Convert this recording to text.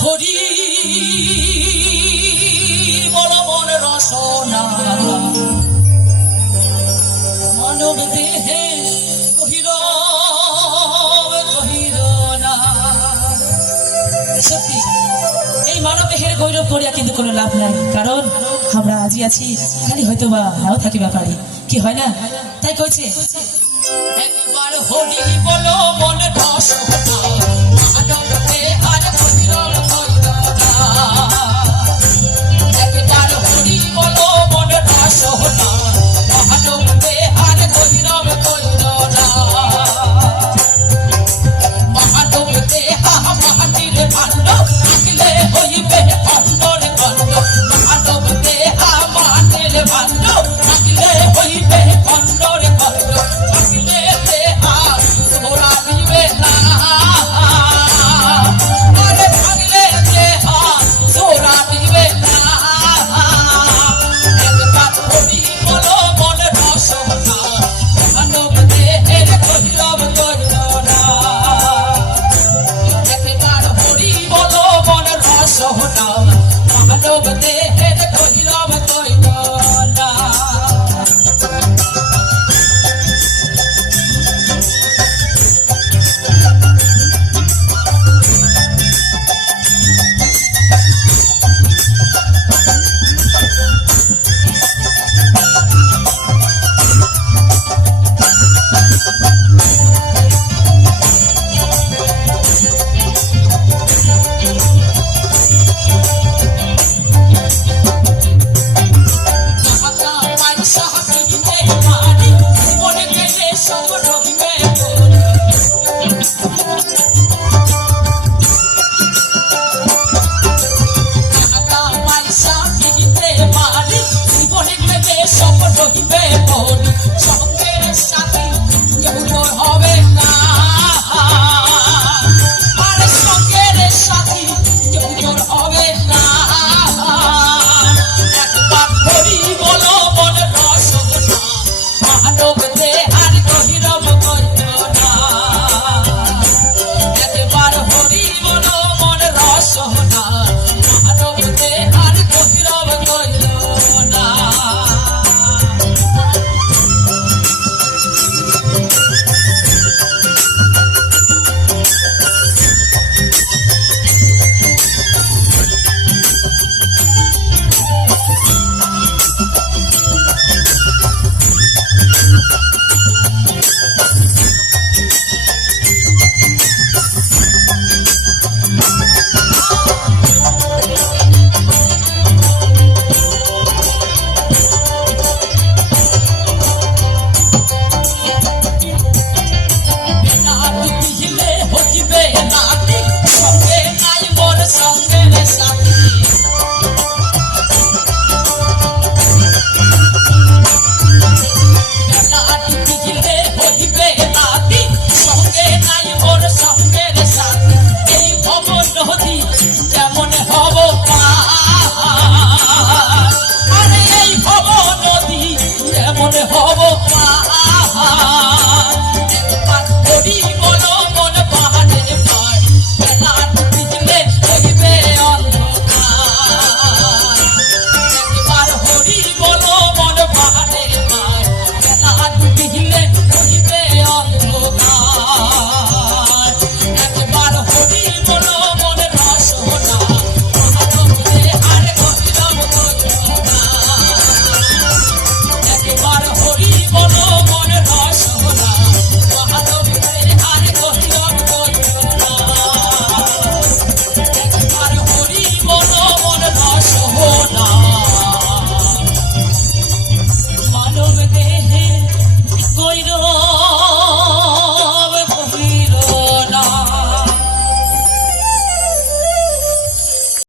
হরি বল মন রসনা মানব দেহে কহির কহির না। সত্যি, এই মানব দেহের গৌরব করিয়া কিন্তু কোনো লাভ নাই। কারণ আমরা আজি আছি, খালি হয়তো বা নাও থাকিবা পারি। কি হয় না? তাই কইছে, একবার হরি বলো, মন রসনা No. Mama